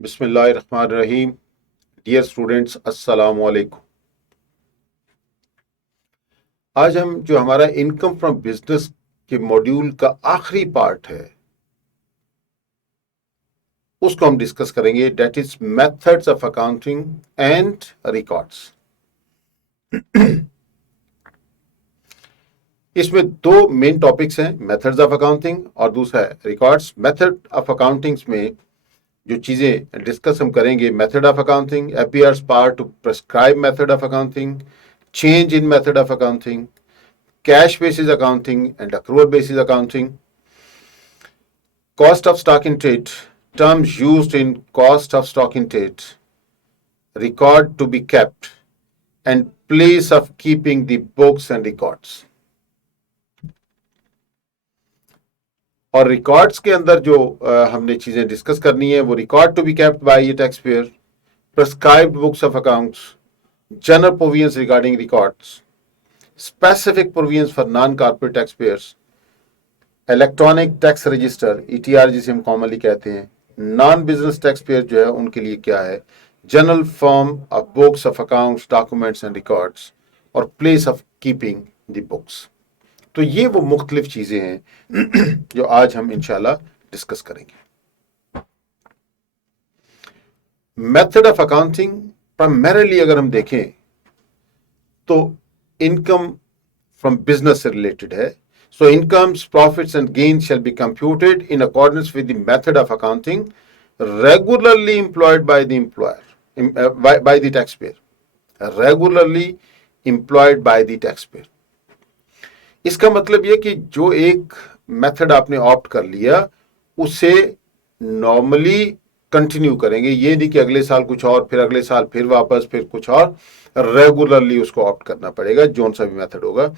बिस्मिल्लाहिर्रहमानिर्रहीम। Dear students, अस्सलाम वालेकुम। आज हम जो हमारा इनकम फ्रॉम बिजनेस के मॉड्यूल का आखिरी पार्ट है उसको हम डिस्कस करेंगे, that is methods of accounting and records. इसमें दो मेन टॉपिक्स हैं, मेथड्स ऑफ अकाउंटिंग और दूसरा है रिकॉर्ड्स। मेथड ऑफ अकाउंटिंग में जो चीजें डिस्कस हम करेंगे, method of accounting appears part two prescribe method of accounting, change in method of accounting, cash basis accounting and accrual basis accounting, cost of stock in trade, terms used in cost of stock in trade, record to be kept, and place of keeping the books and records. और records के अंदर जो हमने चीजें discuss करनी है वो record to be kept by a tax payer, prescribed books of accounts, general provisions regarding records, specific provisions for non-corporate taxpayers, electronic tax register ETR जिसे हम कॉमनली कहते हैं, नॉन बिजनेस टैक्स पेयर जो है उनके लिए क्या है, general form of books of accounts, documents and records, और place of keeping the books. तो ये वो मुख्तलिफ चीजें हैं जो आज हम इंशाल्लाह डिस्कस करेंगे। मेथड ऑफ अकाउंटिंग प्राइमरीली अगर हम देखें तो इनकम फ्रॉम बिजनेस से रिलेटेड है। So incomes, profits and gain shall be computed in accordance with the method of accounting regularly employed by the employer by the tax payer, regularly employed by the tax payer. इसका मतलब यह कि जो एक method आपने opt कर लिया उसे नॉर्मली कंटिन्यू करेंगे, ये नहीं कि अगले साल कुछ और, फिर अगले साल फिर वापस, फिर कुछ और, रेगुलरली उसको ऑप्ट करना पड़ेगा जोन सा भी मेथड होगा।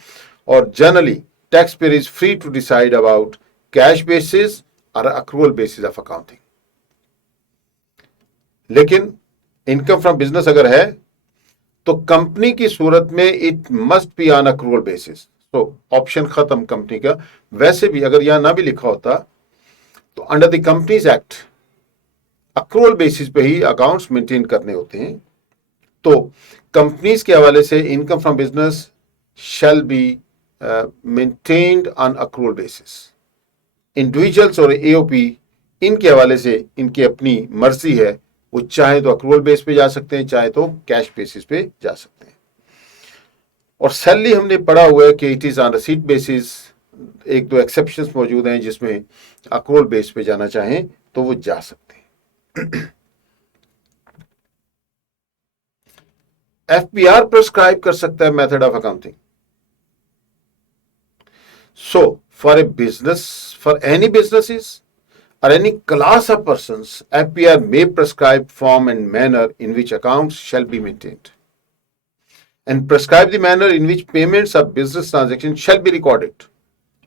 और generally tax payer is free to decide about cash basis और अक्रूवल बेसिस ऑफ अकाउंटिंग। लेकिन इनकम फ्रॉम बिजनेस अगर है तो कंपनी की सूरत में it must be on accrual basis. तो ऑप्शन खत्म कंपनी का। वैसे भी अगर यहां ना भी लिखा होता तो under the companies act accrual basis पे ही अकाउंट्स मेंटेन करने होते हैं। तो कंपनीज के हवाले से income from business shall be maintained on accrual basis. Individuals और एओपी इनके हवाले से इनकी अपनी मर्जी है, वो चाहे तो अक्रूवल बेस पे जा सकते हैं, चाहे तो कैश बेसिस पे जा सकते हैं। और सैलरी हमने पढ़ा हुआ है कि it is on receipt basis. एक दो एक्सेप्शंस मौजूद हैं जिसमें अक्रूवल बेस पे जाना चाहें तो वो जा सकते हैं। एफपीआर प्रिस्क्राइब कर सकता है method of accounting. So for a business, for any businesses or any class of persons, FPR may prescribe form and manner in which accounts shall be maintained and prescribe the manner in which payments of business transactions shall be recorded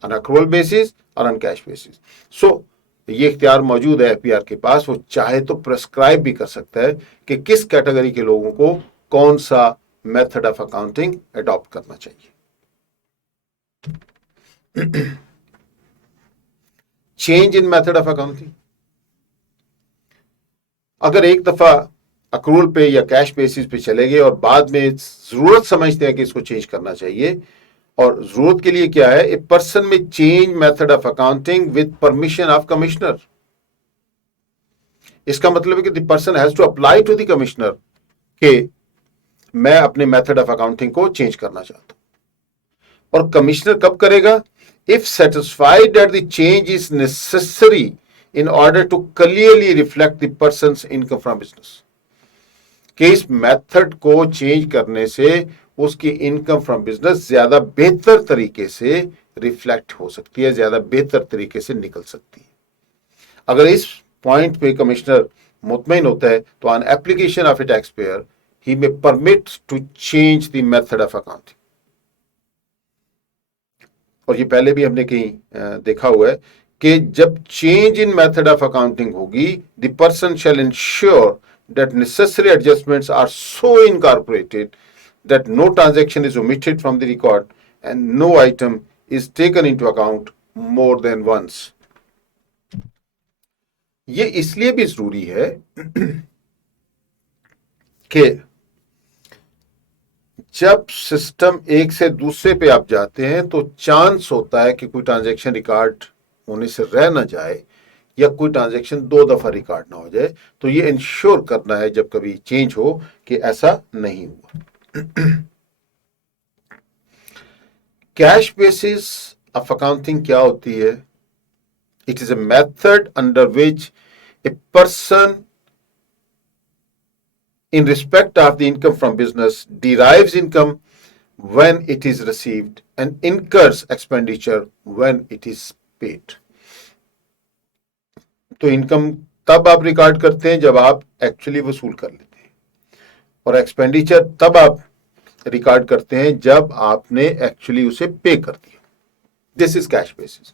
on accrual basis or on cash basis. So ये इख्तियार मौजूद है FPR के पास, वो चाहे तो prescribe भी कर सकता है कि किस कैटेगरी के लोगों को कौन सा मेथड ऑफ अकाउंटिंग अडॉप्ट करना चाहिए। Change in method of accounting, अगर एक दफा अक्रूवल पे या कैश बेसिस पे चले गए और बाद में जरूरत समझते हैं कि इसको चेंज करना चाहिए, और जरूरत के लिए क्या है, a person may change method of accounting with permission of commissioner. इसका मतलब है कि the person has to apply to the commissioner कि मैं अपने मेथड ऑफ अकाउंटिंग को चेंज करना चाहता हूं। और कमिश्नर कब करेगा? if satisfied that the change is necessary in order to clearly reflect the person's income from business, कि इस मेथड को चेंज करने से उसकी इनकम फ्रॉम बिजनेस ज्यादा बेहतर तरीके से रिफ्लेक्ट हो सकती है, ज्यादा बेहतर तरीके से निकल सकती है। अगर इस पॉइंट पे कमिश्नर मुतमईन होता है तो on application of a tax payer he may permit to change the method of accounting. और ये पहले भी हमने कहीं देखा हुआ है कि जब change in method of accounting होगी, the person shall ensure that necessary adjustments are so incorporated that no transaction is omitted from the record and no item is taken into account more than once. ये इसलिए भी जरूरी है कि जब system एक से दूसरे पे आप जाते हैं तो चांस होता है कि कोई ट्रांजैक्शन रिकॉर्ड होने से रह ना जाए या कोई ट्रांजैक्शन 2 दफा रिकॉर्ड ना हो जाए। तो ये इंश्योर करना है जब कभी चेंज हो कि ऐसा नहीं हुआ। कैश बेसिस ऑफ अकाउंटिंग क्या होती है? It is a method under which a person in respect of the income from business derives income when it is received and incurs expenditure when it is paid. तो income तब आप record करते हैं जब आप एक्चुअली वसूल कर लेते हैं, और एक्सपेंडिचर तब आप रिकॉर्ड करते हैं जब आपने एक्चुअली उसे पे कर दिया। This is cash basis.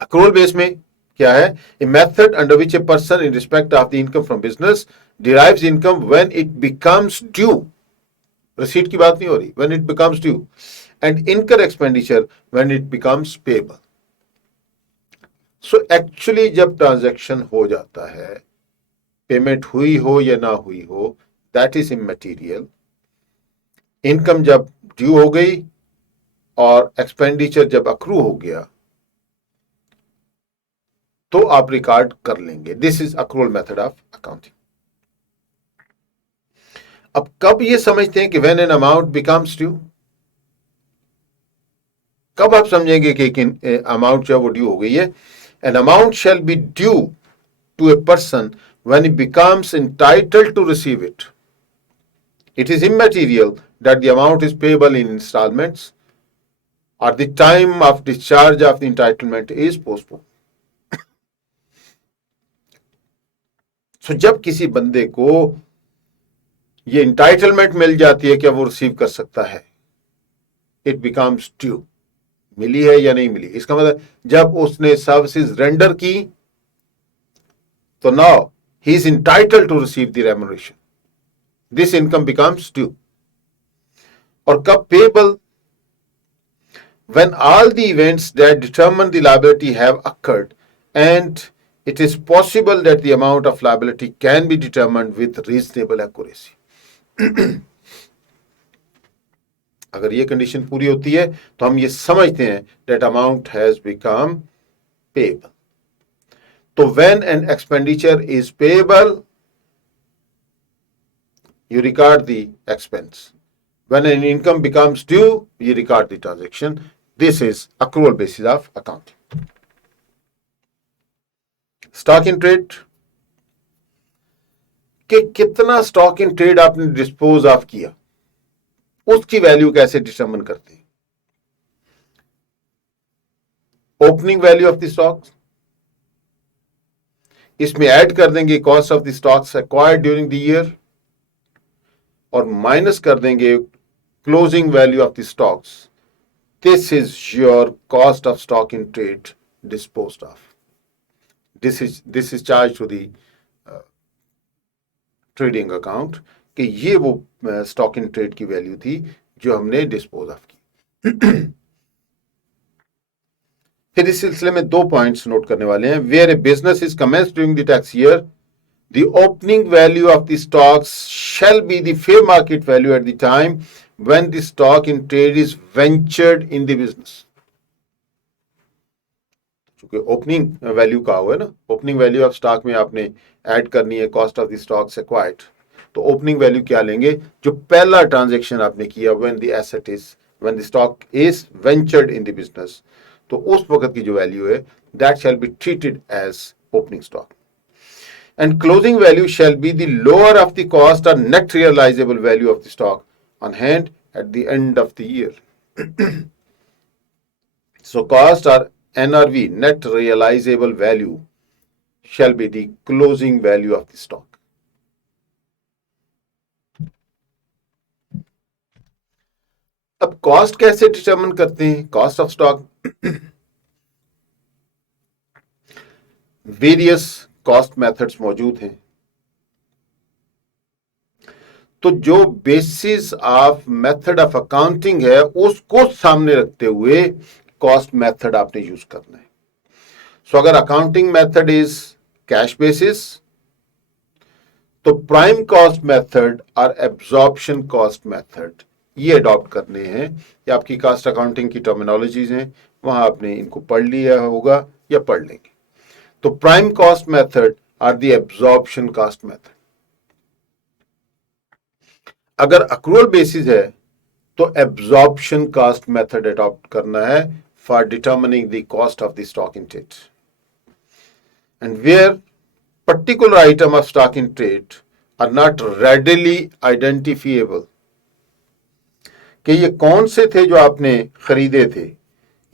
Accrual base में क्या है? A method under which a person in respect of the income from business derives income when it becomes due. Receipt की बात नहीं हो रही, when it becomes due, and incur expenditure when it becomes payable. So actually जब transaction हो जाता है, payment हुई हो या ना हुई हो, दैट इज इमैटीरियल। इनकम जब ड्यू हो गई और एक्सपेंडिचर जब अक्रू हो गया तो आप रिकॉर्ड कर लेंगे। This is accrual method of accounting. अब कब ये समझते हैं कि when an amount becomes due? कब आप समझेंगे कि अमाउंट जो है वो ड्यू हो गई है? An amount shall be due to a person when he becomes entitled to receive it. It is immaterial that the amount is payable in installments or the time of discharge of the entitlement is postponed. So जब किसी बंदे को ये entitlement मिल जाती है, क्या वो receive कर सकता है? It becomes due. मिली है या नहीं मिली, इसका मतलब जब उसने सर्विसेज रेंडर की तो now he is entitled to receive the remuneration. This income becomes due. और कब payable? When all the events that determine the liability have occurred and it is possible that the amount of liability can be determined with reasonable accuracy. अगर ये condition पूरी होती है तो हम ये समझते हैं that amount has become payable. तो when an expenditure is payable, you record the expense. When an income becomes due, you record the transaction. This is accrual basis of accounting. Stock in trade कि कितना stock in trade आपने dispose of किया, उसकी value कैसे determine करते हैं? Opening value of the stock, इसमें add कर देंगे cost of the stocks acquired during the year और माइनस कर देंगे closing value of the stocks. This is your cost of stock in trade disposed of. This is charged to the trading account कि ये वो stock in trade की value थी जो हमने डिस्पोज ऑफ की। फिर इस सिलसिले में 2 पॉइंट्स नोट करने वाले हैं। Where a business is commenced during the tax year, the opening value of the stocks shall be the fair market value at the time when the stock in trade is ventured in the business. क्योंकि opening value का हुआ है ना, opening value of stock में आपने add करनी है cost of the stocks acquired, तो ओपनिंग वैल्यू क्या लेंगे? जो पहला ट्रांजैक्शन आपने किया when the stock is ventured in the business, तो उस वक्त की जो वैल्यू है that shall be treated as opening stock. And closing value shall be the lower of the cost or net realizable value of the stock on hand at the end of the year. So cost or NRV, net realizable value, shall be the closing value of the stock. अब cost कैसे determine करते हैं? Cost of stock, various cost methods मौजूद हैं। तो जो basis of method of accounting है उसको सामने रखते हुए कॉस्ट मेथड आपने यूज करना है। सो अगर accounting method is cash basis, तो प्राइम कॉस्ट मेथड और एब्जॉर्प्शन कॉस्ट मेथड ये अडॉप्ट करने हैं। ये आपकी कॉस्ट अकाउंटिंग की टर्मिनोलॉजीज हैं, वहां आपने इनको पढ़ लिया होगा या पढ़ लेंगे। तो प्राइम कॉस्ट मेथड और द एब्जॉर्प्शन कॉस्ट मेथड। अगर अक्रूवल बेसिस है तो एब्जॉर्प्शन कॉस्ट मेथड अडॉप्ट करना है for determining the cost of the stock in trade. And where particular item of stock in trade are not readily identifiable, कि ये कौन से थे जो आपने खरीदे थे,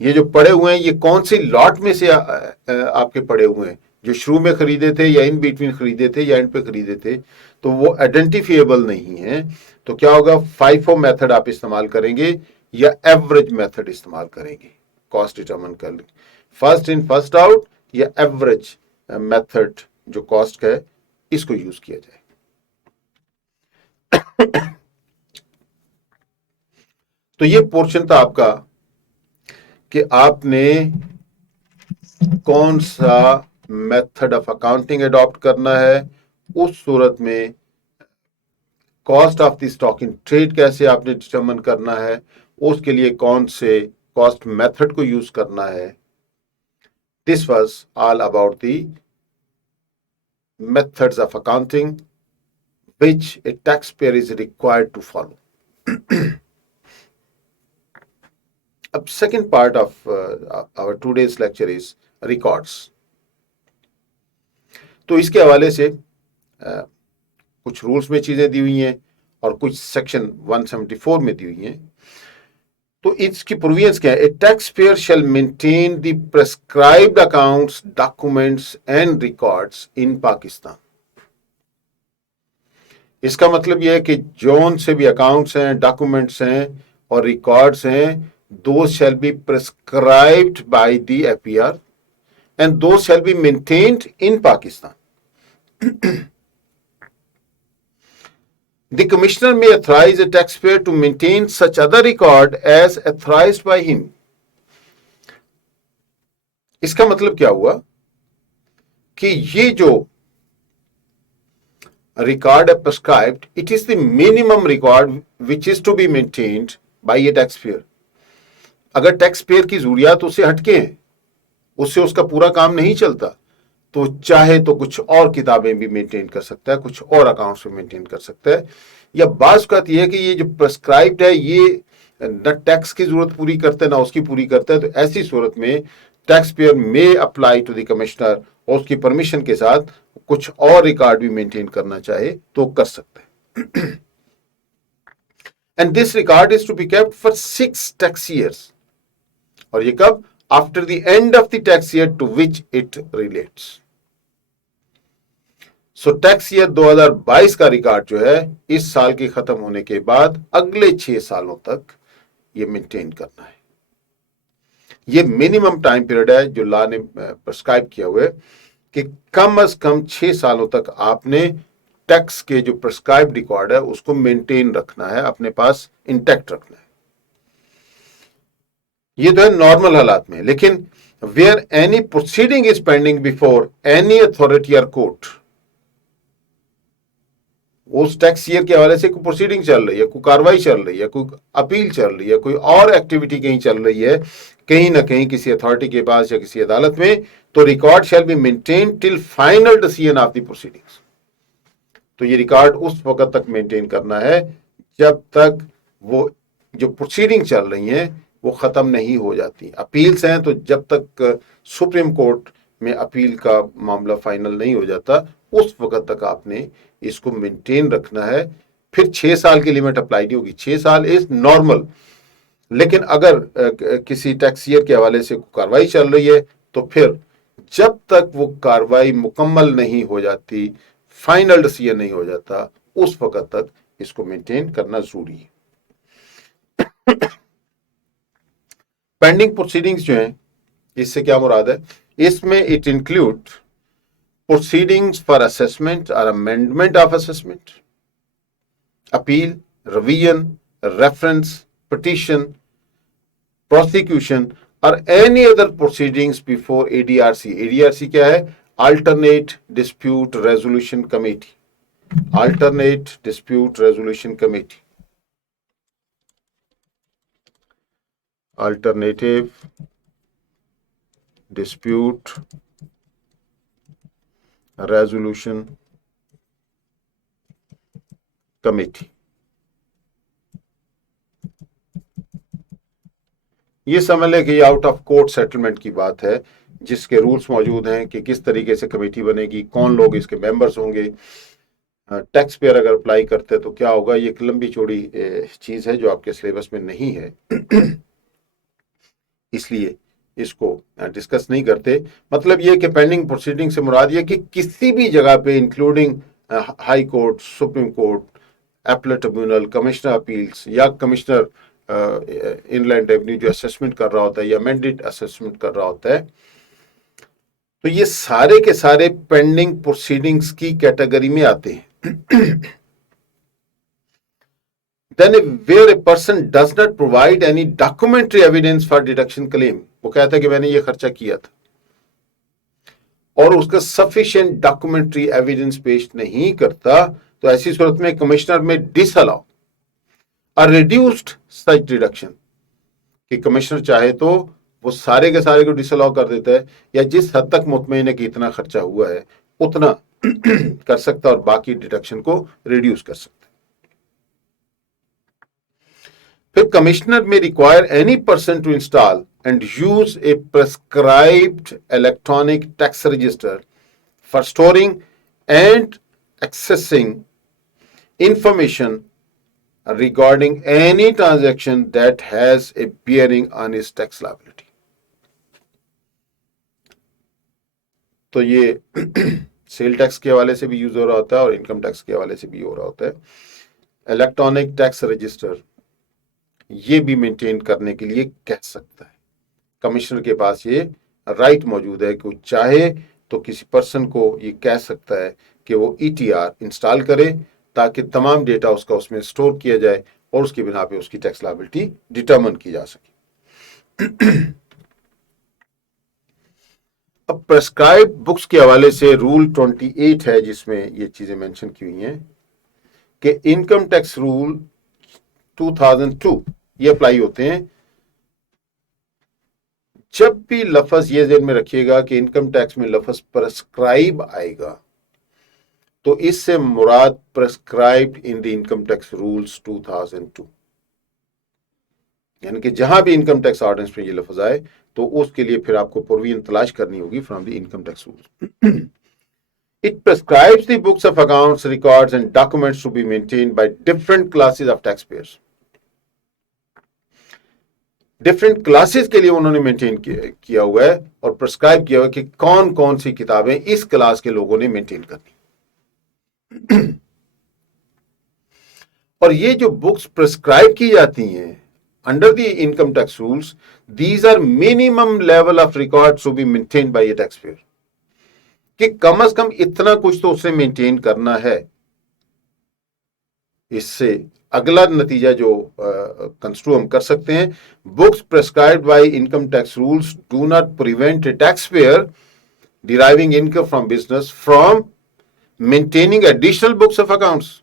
ये जो पड़े हुए हैं ये कौन सी लॉट में से आपके पड़े हुए हैं, जो शुरू में खरीदे थे या इन बिटवीन खरीदे थे या एंड पे खरीदे थे, तो वो आइडेंटिफिएबल नहीं है। तो क्या होगा, फाइफो मेथड आप इस्तेमाल करेंगे या एवरेज मेथड इस्तेमाल करेंगे कॉस्ट डिटरमिन कर लेंगे, फर्स्ट इन फर्स्ट आउट या एवरेज मेथड जो कॉस्ट का है इसको यूज किया जाए। तो ये पोर्शन था आपका कि आपने कौन सा मेथड ऑफ अकाउंटिंग अडॉप्ट करना है, उस सूरत में cost of the stock in trade कैसे आपने डिटरमिन करना है, उसके लिए कौन से कॉस्ट मेथड को यूज करना है। This was all about the methods of accounting which a taxpayer is required to follow. अब second part of our today's lecture is records. तो इसके हवाले से कुछ रूल्स में चीजें दी हुई हैं और कुछ सेक्शन 174 में दी हुई हैं। तो इसकी प्रोविजंस क्या है, a tax payer shall maintain the prescribed accounts, documents and records in Pakistan. इसका मतलब यह है कि जोन से भी अकाउंट्स हैं, डॉक्यूमेंट्स हैं और रिकॉर्ड्स हैं, those shall be prescribed by the APR and those shall be maintained in Pakistan. The commissioner may authorize a taxpayer to maintain such other record as authorized by him. इसका मतलब क्या हुआ कि ये जो रिकॉर्ड है prescribed, it is the minimum record which is to be maintained by a tax payer. अगर tax payer की जरूरियात उससे हटके हैं, उससे उसका पूरा काम नहीं चलता, तो चाहे तो कुछ और किताबें भी मेंटेन कर सकता है, कुछ और अकाउंट्स भी मेंटेन कर सकता है। या बात बात यह है कि ये जो प्रेस्क्राइब्ड है ये न टैक्स की जरूरत पूरी करता है ना उसकी पूरी करता है, तो ऐसी सूरत में टैक्स पेयर में अप्लाई टू द कमिश्नर और उसकी परमिशन के साथ कुछ और रिकॉर्ड भी मेंटेन करना चाहे तो कर सकता है। And this record is to be kept for 6 tax years, और ये कब, after the end of the tax year to which it relates. So tax year 2022 का रिकॉर्ड जो है इस साल के खत्म होने के बाद अगले 6 सालों तक ये मेंटेन करना है। ये मिनिमम टाइम पीरियड है जो लॉ ने प्रेस्क्राइब किया हुआ है कि कम से कम 6 सालों तक आपने टैक्स के जो प्रेस्क्राइब रिकॉर्ड है उसको मेंटेन रखना है, अपने पास इंटैक्ट रखना है। ये तो है नॉर्मल हालात में, लेकिन where any proceeding is pending before any authority और कोर्ट, उस टैक्स ईयर के हवाले से कोई प्रोसीडिंग चल रही है, कोई कार्रवाई चल रही है, कोई अपील चल रही है, कोई और एक्टिविटी कहीं चल रही है, कहीं ना कहीं किसी अथॉरिटी के पास या किसी अदालत में, तो record shall be maintain till final decision of the proceedings. तो ये रिकॉर्ड उस वक्त तक मेंटेन करना है जब तक वो जो प्रोसीडिंग चल रही हैं वो खत्म नहीं हो जाती। अपील्स हैं तो जब तक सुप्रीम कोर्ट में अपील का मामला फाइनल नहीं हो जाता उस वक्त तक आपने इसको मेंटेन रखना है। फिर 6 साल की लिमिट अप्लाई नहीं होगी, 6 साल इज नॉर्मल। लेकिन अगर किसी टैक्स ईयर के हवाले से कार्रवाई चल रही है तो फिर जब तक वो कार्रवाई मुकम्मल नहीं हो जाती, फाइनल डिसीजन नहीं हो जाता, उस वक्त तक इसको मेंटेन करना जरूरी है। पेंडिंग प्रोसीडिंग्स जो हैं, इससे क्या मुराद है, इसमें it include proceedings for assessment or amendment of assessment, appeal, revision, reference, petition, prosecution और एनी अदर प्रोसीडिंग्स बिफोर एडीआरसी। एडीआरसी क्या है? Alternate dispute resolution committee. Alternate dispute resolution committee, alternative dispute resolution committee. ये समझ लें कि ये आउट ऑफ कोर्ट सेटलमेंट की बात है, जिसके रूल्स मौजूद हैं कि किस तरीके से कमेटी बनेगी, कौन लोग इसके मेंबर्स होंगे, टैक्स पेयर अगर अप्लाई करते हैं तो क्या होगा। ये एक लंबी चौड़ी चीज है जो आपके सिलेबस में नहीं है, इसलिए इसको डिस्कस नहीं करते। मतलब ये कि पेंडिंग प्रोसीडिंग से मुराद ये कि किसी भी जगह पे including high court, supreme court, appellate tribunal, commissioner appeals या कमिश्नर इनलैंड रेवेन्यू जो असेसमेंट कर रहा होता है या मैंडेट असेसमेंट कर रहा होता है, तो ये सारे के सारे पेंडिंग प्रोसीडिंग्स की कैटेगरी में आते हैं। Then where a person does not provide any documentary evidence for deduction claim, वो कहता है कि मैंने ये खर्चा किया था और उसका सफिशिएंट डॉक्यूमेंट्री एविडेंस पेश नहीं करता, तो ऐसी सूरत में कमिश्नर में डिसअलाउ और रिड्यूस्ड सच डिडक्शन, कि कमिश्नर चाहे तो वो सारे के सारे को डिसअलाउ कर देता है या जिस हद तक मुतमईन है कि इतना खर्चा हुआ है उतना कर सकता है और बाकी डिडक्शन को रिड्यूस कर सकता है। फिर commissioner may require any person to install and use a prescribed electronic tax register for storing and accessing information regarding any transaction that has a bearing on his tax liability. तो ये sale tax के हवाले से भी use हो रहा होता है और इनकम टैक्स के हवाले से भी हो रहा होता है। इलेक्ट्रॉनिक टैक्स रजिस्टर ये भी मेंटेन करने के लिए कह सकता है। कमिश्नर के पास ये राइट मौजूद है कि वो चाहे तो किसी पर्सन को ये कह सकता है कि वो ईटीआर इंस्टॉल करे ताकि तमाम डेटा उसका उसमें स्टोर किया जाए और उसकी बिना पे उसकी टैक्स लायबिलिटी डिटरमिन की जा सके। अब प्रेस्क्राइब बुक्स के हवाले से रूल 28 है जिसमें ये चीजें मेंशन की हुई हैं कि इनकम टैक्स रूल 2002 ये अप्लाई होते हैं। जब भी लफ्ज ये ज़हन में रखिएगा कि इनकम टैक्स में लफ्ज प्रेस्क्राइब आएगा तो इससे मुराद prescribed in the income tax rules 2002, यानी कि जहां भी इनकम टैक्स ऑर्डिनेंस में ये लफ्ज आए तो उसके लिए फिर आपको प्रोविजन तलाश करनी होगी from the income tax rules. It prescribes the books of accounts, records and documents to be maintained by different classes of taxpayers. Different classes के लिए उन्होंने मेंटेन किया हुआ है और प्रिस्क्राइब किया हुआ है कि कौन कौन सी किताबें इस क्लास के लोगों ने मेंटेन करनी। और ये जो बुक्स प्रिस्क्राइब की जाती हैं under the income tax rules, these are minimum level of record to be maintained by a tax payer, कि कम से कम इतना कुछ तो उसे मेंटेन करना है। इससे अगला नतीजा जो कंस्ट्रू हम कर सकते हैं, books prescribed by income tax rules do not prevent a tax payer deriving income from business from maintaining additional books of accounts.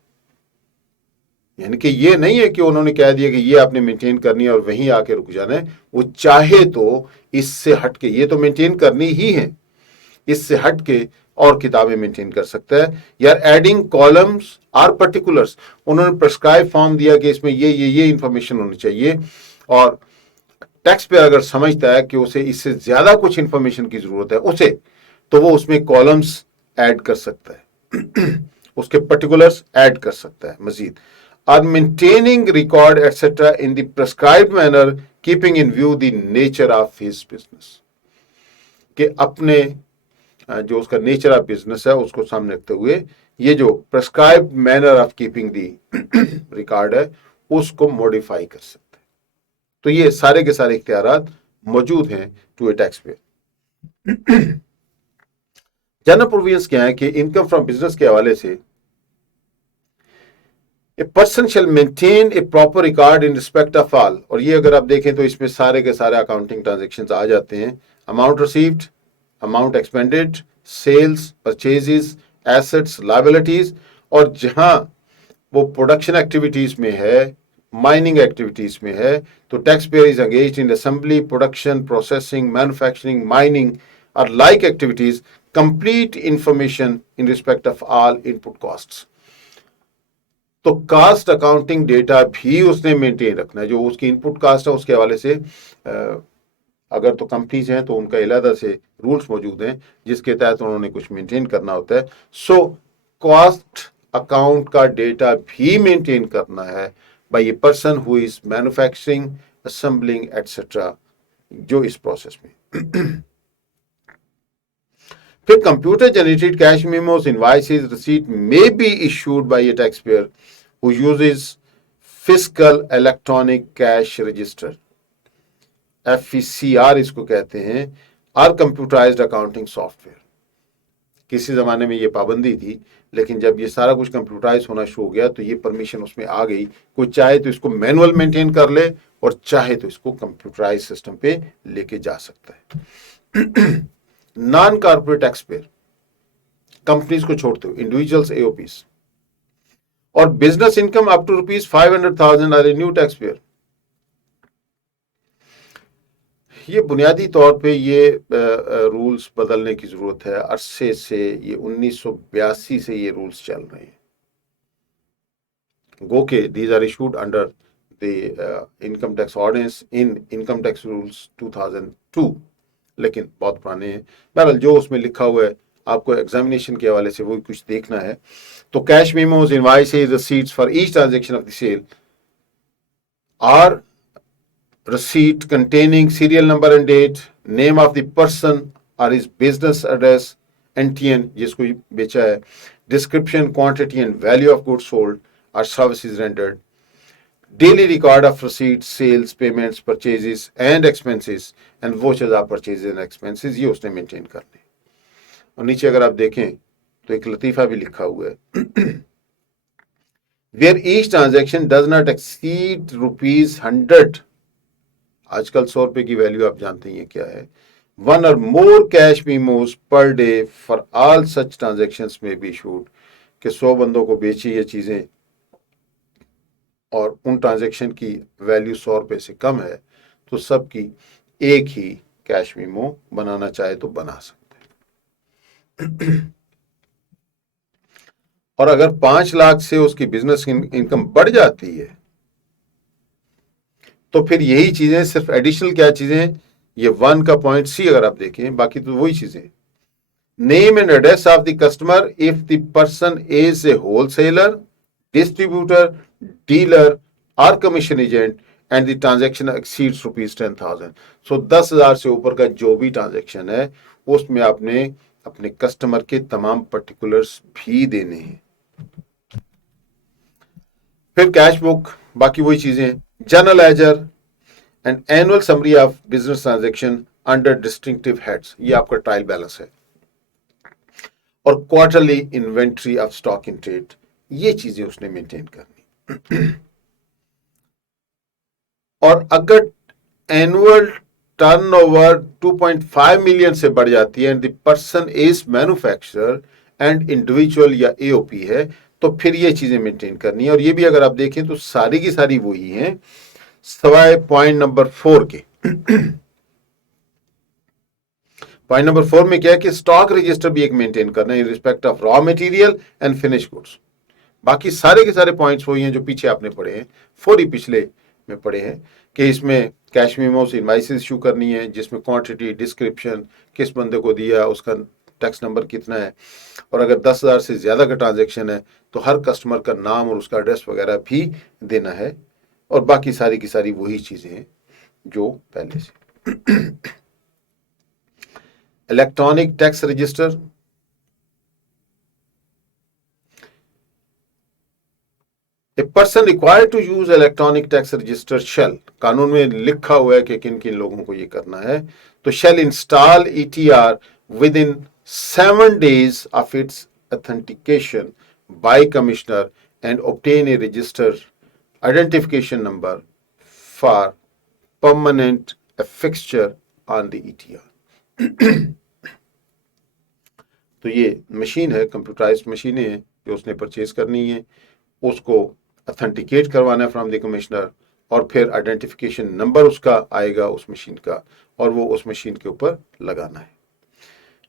यानी कि ये नहीं है कि उन्होंने कह दिया कि ये आपने मेंटेन करनी है और वहीं आके रुक जाना है। वो चाहे तो इससे हटके, ये तो मेंटेन करनी ही है, इससे हटके और किताबें मेंटेन कर सकता है। यार एडिंग कॉलम्स आर पर्टिकुलर्स, उन्होंने प्रेस्क्राइब फॉर्म दिया कि इसमें ये इंफॉर्मेशन होनी चाहिए और टैक्स पे अगर समझता है कि उसे इससे ज्यादा कुछ इंफॉर्मेशन की जरूरत है उसे, तो वो उसमें कॉलम्स ऐड कर सकता है, उसके पर्टिकुलर्स ऐड कर सकता है मजीद। Or maintaining record etcetera in the prescribed manner keeping in view the nature of his business, कि अपने जो उसका नेचर ऑफ बिजनेस है उसको सामने रखते हुए ये जो prescribed manner of keeping the record है उसको मॉडिफाई कर सकते हैं। तो ये सारे के सारे इख्तियारात मौजूद हैं to a tax payer. General provisions क्या है कि इनकम फ्रॉम बिजनेस के हवाले से a person shall maintain a proper record in respect of all, और ये अगर आप देखें तो इसमें सारे के सारे अकाउंटिंग ट्रांजेक्शन आ जाते हैं। Amount received, amount expended, sales, purchases, assets, liabilities, और जहां वो प्रोडक्शन एक्टिविटीज में है, माइनिंग एक्टिविटीज में है, तो tax payer is engaged in assembly, production, processing, manufacturing, mining और like activities, complete information in respect of all input costs. तो कास्ट अकाउंटिंग डेटा भी उसने मेंटेन रखना है, जो उसकी इनपुट कास्ट है उसके हवाले से अगर तो कंपनीज हैं तो उनका अलग से रूल्स मौजूद हैं जिसके तहत उन्होंने कुछ मेंटेन करना होता है। सो कॉस्ट अकाउंट का डेटा भी मेंटेन करना है by a person who is manufacturing, assembling etcetera, जो इस प्रोसेस में फिर computer generated cash memos, invoices, receipt may be issued by a tax payer who uses fiscal electronic cash register, FECR इसको कहते हैं, और कंप्यूटराइज्ड अकाउंटिंग सॉफ्टवेयर। किसी जमाने में ये पाबंदी थी, लेकिन जब ये सारा कुछ कंप्यूटराइज होना शुरू हो गया तो ये परमिशन उसमें आ गई। कोई चाहे तो इसको मैनुअल मेंटेन कर ले और चाहे तो इसको कंप्यूटराइज सिस्टम पे लेके जा सकता है। Non corporate tax payer, companies को छोड़ते हुए इंडिविजुअल्स, एओपीज और business income up to ₹500,000 are a new tax payer. ये बुनियादी तौर पे ये रूल्स बदलने की जरूरत है। अरसे से ये 1982 से ये रूल्स चल रहे हैं। गो के these are issued under the income tax ordinance in income tax rules 2002, लेकिन बहुत पुराने हैं। बहरहाल जो उसमें लिखा हुआ है आपको एग्जामिनेशन के हवाले से वो कुछ देखना है। तो cash memos, invoices, receipts for each transaction of the sale are receipt containing serial number and date, name of the person or his business address, NTN जिसको बेचा है, description, quantity and value of goods sold or services rendered, daily record of receipts, sales, payments, purchases and expenses and vouchers of purchases and expenses, ये उसने maintain करने। और नीचे अगर आप देखें तो एक लतीफा भी लिखा हुआ है, where each transaction does not exceed ₹100, आजकल 100 रुपए की वैल्यू आप जानते हैं क्या है, 1 or more cash memos per day for all such transactions may be issued, कि 100 बंदों को बेची ये चीजें और उन ट्रांजैक्शन की वैल्यू 100 रुपए से कम है तो सबकी एक ही कैश मेमो बनाना चाहे तो बना सकते हैं। और अगर 5 लाख से उसकी बिजनेस इनकम बढ़ जाती है तो फिर यही चीजें सिर्फ एडिशनल क्या चीजें, ये 1 का पॉइंट सी अगर आप देखें, बाकी तो वही चीजें। Name and address of the customer if the person is a wholesaler, distributor, dealer और commission agent and the transaction exceeds ₹10,000। सो 10,000 से ऊपर का जो भी ट्रांजैक्शन है उसमें आपने अपने कस्टमर के तमाम पर्टिकुलर्स भी देने हैं। फिर कैश बुक, बाकी वही चीजें, general ledger and annual summary of business transaction under distinctive heads, ये आपका ट्रायल बैलेंस है, और quarterly inventory of stock in trade, ये चीजें उसने मेंटेन करनी। और अगर एनुअल टर्नओवर 2.5 मिलियन से बढ़ जाती है and the person is manufacturer and individual या एओपी है तो फिर ये चीजें मेंटेन करनी है। और ये भी अगर आप देखें तो सारी की सारी वही हैं सवाए पॉइंट नंबर 4 के। पॉइंट नंबर 4 में क्या है कि स्टॉक रजिस्टर भी एक मेंटेन करना है इन respect of raw material and finish goods. बाकी सारे के सारे पॉइंट्स वही हैं जो पीछे आपने पढ़े हैं, 4 ही पिछले में पढ़े हैं कि इसमें कैश मेमोस, इनवॉइसेस इशू करनी है जिसमें क्वांटिटी, डिस्क्रिप्शन, किस बंदे को दिया, उसका टैक्स नंबर कितना है, और अगर 10,000 से ज्यादा का ट्रांजैक्शन है तो हर कस्टमर का नाम और उसका एड्रेस वगैरह भी देना है। और बाकी सारी की सारी वही चीजें हैं जो पहले से। Electronic tax register, a person required to use electronic tax register shall, कानून में लिखा हुआ है कि किन किन लोगों को ये करना है, तो shall install ETR within 7 days of its authentication by commissioner and obtain a registered identification number for permanent fixture on the ETR. तो ये मशीन है, कंप्यूटराइज्ड मशीनें हैं जो उसने परचेज करनी है, उसको ऑथेंटिकेट करवाना है फ्रॉम द कमिश्नर, और फिर आइडेंटिफिकेशन नंबर उसका आएगा उस मशीन का, और वो उस मशीन के ऊपर लगाना है।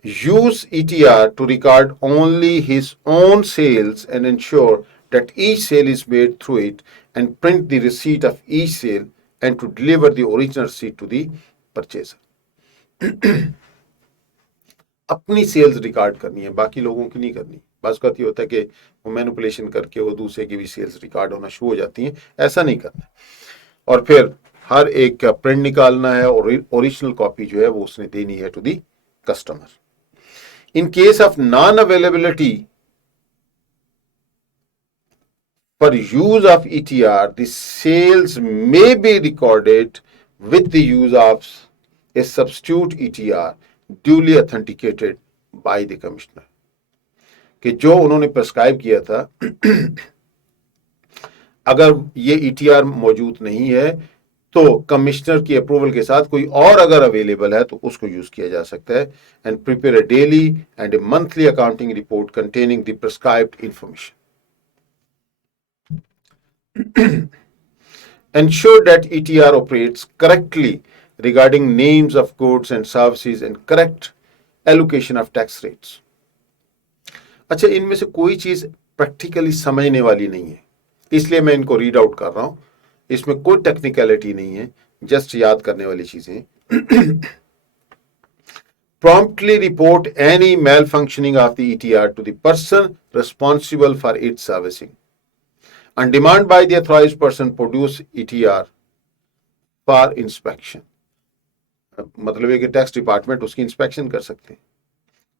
Use ETR to record only his own sales and ensure that each sale is made through it, and print the receipt of each sale and to deliver the original receipt to the purchaser. अपनी sales record करनी है, बाकी लोगों की नहीं करनी। बस बात ये होता है कि वो मैनिपुलेशन करके वो दूसरे की भी सेल्स रिकॉर्ड होना शुरू हो जाती हैं, ऐसा नहीं करना। और फिर हर एक का प्रिंट निकालना है और ओरिजिनल कॉपी जो है वो उसने देनी है to the customer. In case of non-availability for use of ETR, the sales may be recorded with the use of a substitute ETR duly authenticated by the commissioner. कि जो उन्होंने प्रेस्क्राइब किया था, अगर ये ETR मौजूद नहीं है तो कमिश्नर की अप्रूवल के साथ कोई और अगर अवेलेबल है तो उसको यूज किया जा सकता है। And prepare a daily and A monthly accounting report containing the prescribed information. Ensure that ETR operates correctly regarding names of goods and services and correct allocation of tax rates. अच्छा, इनमें से कोई चीज practically समझने वाली नहीं है, इसलिए मैं इनको रीड आउट कर रहा हूं। इसमें कोई टेक्निकलिटी नहीं है, जस्ट याद करने वाली चीजें। Promptly report any malfunctioning of the ETR to the person responsible for its servicing. On demand by the authorized person, produce ETR for inspection. मतलब है कि टैक्स डिपार्टमेंट उसकी इंस्पेक्शन कर सकते हैं।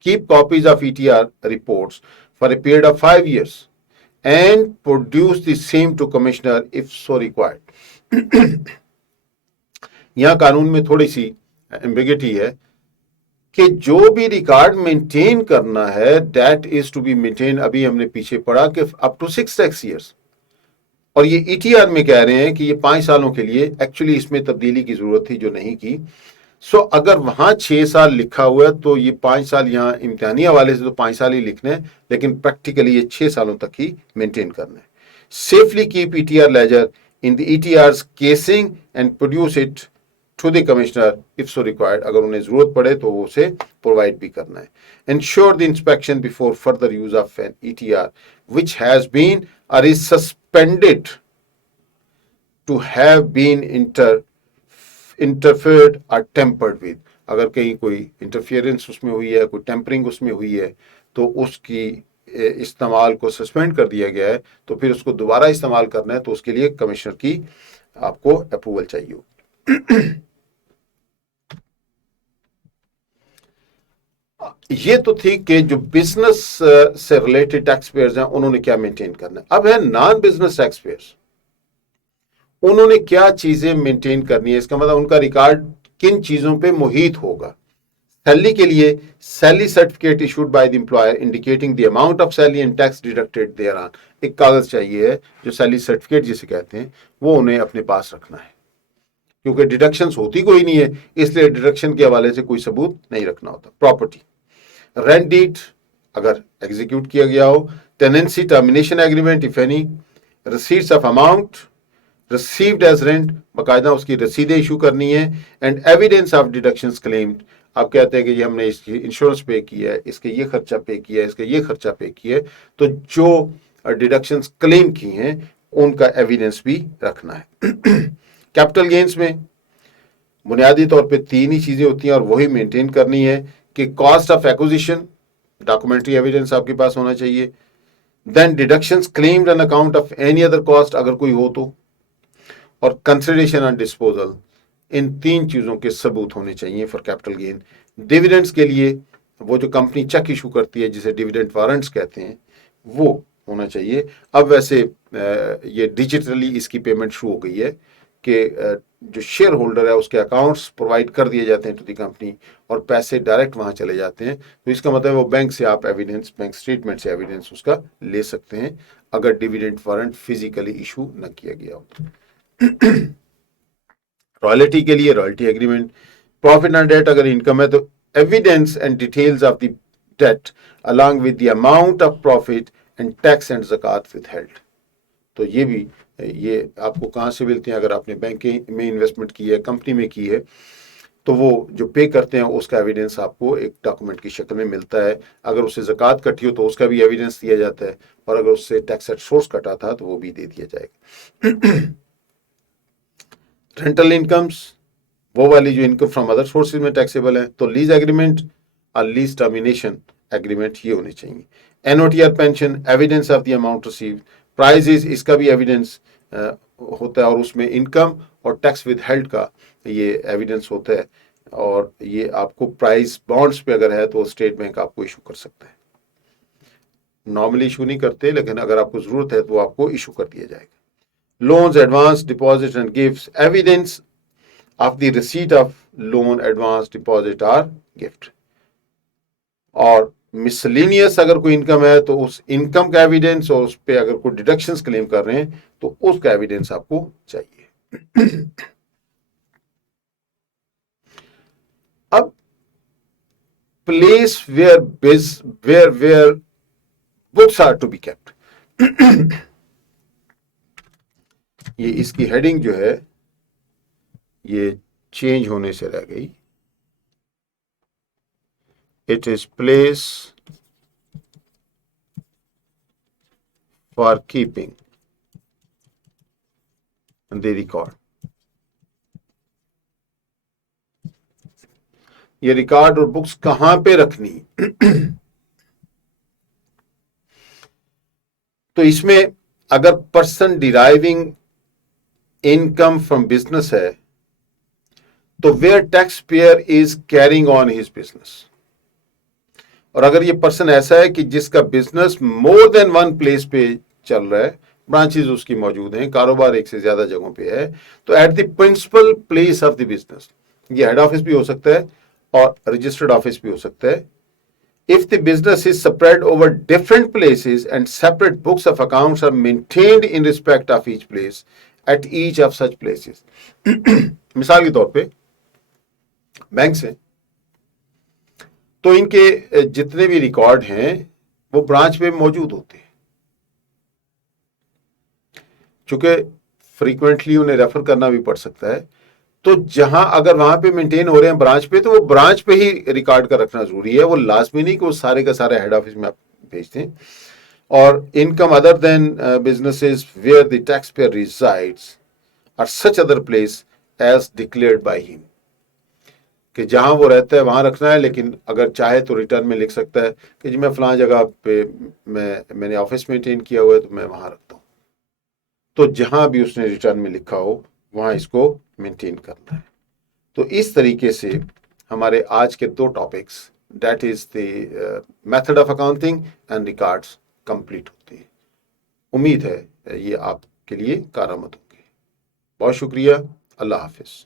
Keep copies of ETR reports for a period of 5 years and produce the same to commissioner if so required. यहां कानून में थोड़ी सी एम्बिगिटी है कि जो भी रिकॉर्ड मेंटेन करना है that is to be maintain. अभी हमने पीछे पढ़ा कि अप टू 6 टैक्स ईयर्स, और ये ETR में कह रहे हैं कि ये 5 सालों के लिए। एक्चुअली इसमें तब्दीली की जरूरत थी जो नहीं की। सो अगर वहां 6 साल लिखा हुआ है तो ये 5 साल यहाँ इम्तिहानी हवाले से तो 5 साल ही लिखने हैं, लेकिन प्रैक्टिकली ये 6 सालों तक ही मेंटेन करना है। Safely keep ETR ledger in the ETR's casing and produce it to the commissioner if so required. अगर उन्हें जरूरत पड़े तो वो उसे प्रोवाइड भी करना है। Ensure the inspection before further use of an ETR which has been or is suspended to have been interfered or tampered with। अगर कहीं कोई इंटरफियरेंस उसमें हुई है, कोई टेम्परिंग उसमें हुई है, तो उसकी इस्तेमाल को सस्पेंड कर दिया गया है, तो फिर उसको दोबारा इस्तेमाल करना है तो उसके लिए कमिश्नर की आपको अप्रूवल चाहिए। ये तो थी कि जो बिजनेस से रिलेटेड टैक्स पेयर्स हैं उन्होंने क्या मेंटेन करना है। अब है नॉन बिजनेस टैक्स पेयर्स, उन्होंने क्या चीजें मेंटेन करनी है। इसका मतलब उनका रिकॉर्ड किन चीजों पे मुहित होगा। सैलरी के लिए salary certificate issued by the employer indicating the amount of salary and tax deducted thereon. एक कागज चाहिए है जो सैलरी सर्टिफिकेट जिसे कहते हैं, वो उन्हें अपने पास रखना है, क्योंकि डिडक्शंस होती कोई नहीं है, इसलिए डिडक्शन के हवाले से कोई सबूत नहीं रखना होता। प्रॉपर्टी रेंट डीड अगर एग्जीक्यूट किया गया हो, tenancy termination agreement if any, receipts of amount received as rent, बाकायदा उसकी रसीदें इशू करनी है, and evidence of deductions claimed. आप कहते हैं कि ये हमने इसकी इंश्योरेंस पे किया है, इसके ये खर्चा पे किया है, इसके ये खर्चा पे किया है, तो जो डिडक्शंस क्लेम की हैं उनका एविडेंस भी रखना है। कैपिटल गेन्स में बुनियादी तौर पे 3 ही चीजें होती हैं और वही मेंटेन करनी है कि cost of acquisition, documentary evidence आपके पास होना चाहिए, then deductions claimed on account of any other cost अगर कोई हो तो, और कंसिडरेशन ऑन डिस्पोजल। इन 3 चीजों के सबूत होने चाहिए फॉर कैपिटल गेन। डिविडेंड्स के लिए वो जो कंपनी चेक इशू करती है जिसे डिविडेंड वारंट्स कहते हैं, वो होना चाहिए। अब वैसे ये डिजिटली इसकी पेमेंट शुरू हो गई है कि जो शेयर होल्डर है उसके अकाउंट्स प्रोवाइड कर दिए जाते हैं टू दी कंपनी और पैसे डायरेक्ट वहां चले जाते हैं। तो इसका मतलब वो बैंक से आप एविडेंस, बैंक स्टेटमेंट से एविडेंस उसका ले सकते हैं अगर डिविडेंड वारंट फिजिकली इशू न किया गया हो। रॉयल्टी के लिए royalty agreement, profit and debt अगर इनकम है तो evidence and details of the debt along with the amount of profit and tax and zakat withheld. तो ये भी, ये आपको कहाँ से मिलते हैं? अगर आपने बैंक में इन्वेस्टमेंट की है, कंपनी में की है, तो वो जो पे करते हैं उसका एविडेंस आपको एक डॉक्यूमेंट की शक्ल में मिलता है। अगर उससे ज़कात कटी हो तो उसका भी एविडेंस दिया जाता है, और अगर उससे टैक्स एट सोर्स कटा था तो वो भी दे दिया जाएगा। रेंटल इनकम्स, वो वाली जो इनकम फ्रॉम अदर सोर्सेज में टैक्सेबल है, तो लीज एग्रीमेंट और लीज टर्मिनेशन एग्रीमेंट ये होने चाहिए। NOTR pension, evidence of the amount received. Prizes, इसका भी एविडेंस होता है, और उसमें इनकम और टैक्स विद हेल्ड का ये एविडेंस होता है। और ये आपको प्राइस बॉन्ड्स पे अगर है तो स्टेट बैंक आपको इशू कर सकता है। नॉर्मली इशू नहीं करते, लेकिन अगर आपको जरूरत है तो आपको इशू कर दिया जाएगा। Loans, advance, deposit and gifts, evidence of the receipt of loan, advance, deposit और गिफ्ट। और मिसलिनियस अगर कोई इनकम है तो उस इनकम का एविडेंस, और उस पर अगर कोई डिडक्शंस क्लेम कर रहे हैं तो उसका एविडेंस आपको चाहिए। अब place where books are to be kept, ये इसकी हेडिंग जो है ये चेंज होने से रह गई। It is place for keeping the record. ये रिकॉर्ड और बुक्स कहां पे रखनी? तो इसमें अगर person deriving income from business है तो where tax payer is carrying on his business. और अगर ये पर्सन ऐसा है कि जिसका business more than one place पे चल रहा है, ब्रांचेस उसकी मौजूद हैं, कारोबार एक से ज्यादा जगहों पे है, तो at the principal place of the business, ये हेड ऑफिस भी हो सकता है और रजिस्टर्ड ऑफिस भी हो सकता है। If the business is spread over different places and separate books of accounts are maintained in respect of each place at each of such places. मिसाल के तौर पे बैंक्स हैं, तो इनके जितने भी रिकॉर्ड हैं वो ब्रांच में मौजूद होते हैं। चूंकि फ्रीक्वेंटली उन्हें रेफर करना भी पड़ सकता है, तो जहां अगर वहां पे मेंटेन हो रहे हैं ब्रांच पे, तो वो ब्रांच पे ही रिकॉर्ड का रखना जरूरी है। वो लाजमी नहीं कि वो सारे का सारे हेड ऑफिस में आप भेजते हैं। और income other than businesses where the tax payer resides are such other place as declared by him, कि जहां वो रहता है वहां रखना है, लेकिन अगर चाहे तो रिटर्न में लिख सकता है कि जी मैं फलां जगह पे मैंने ऑफिस मेंटेन किया हुआ है तो मैं वहां रखता हूं। तो जहां भी उसने रिटर्न में लिखा हो वहां इसको मेंटेन करना है। तो इस तरीके से हमारे आज के दो topics, that is the method of accounting and records, complete होते हैं। उम्मीद है ये आपके लिए कारआमद होंगे। बहुत शुक्रिया। अल्लाह हाफिज।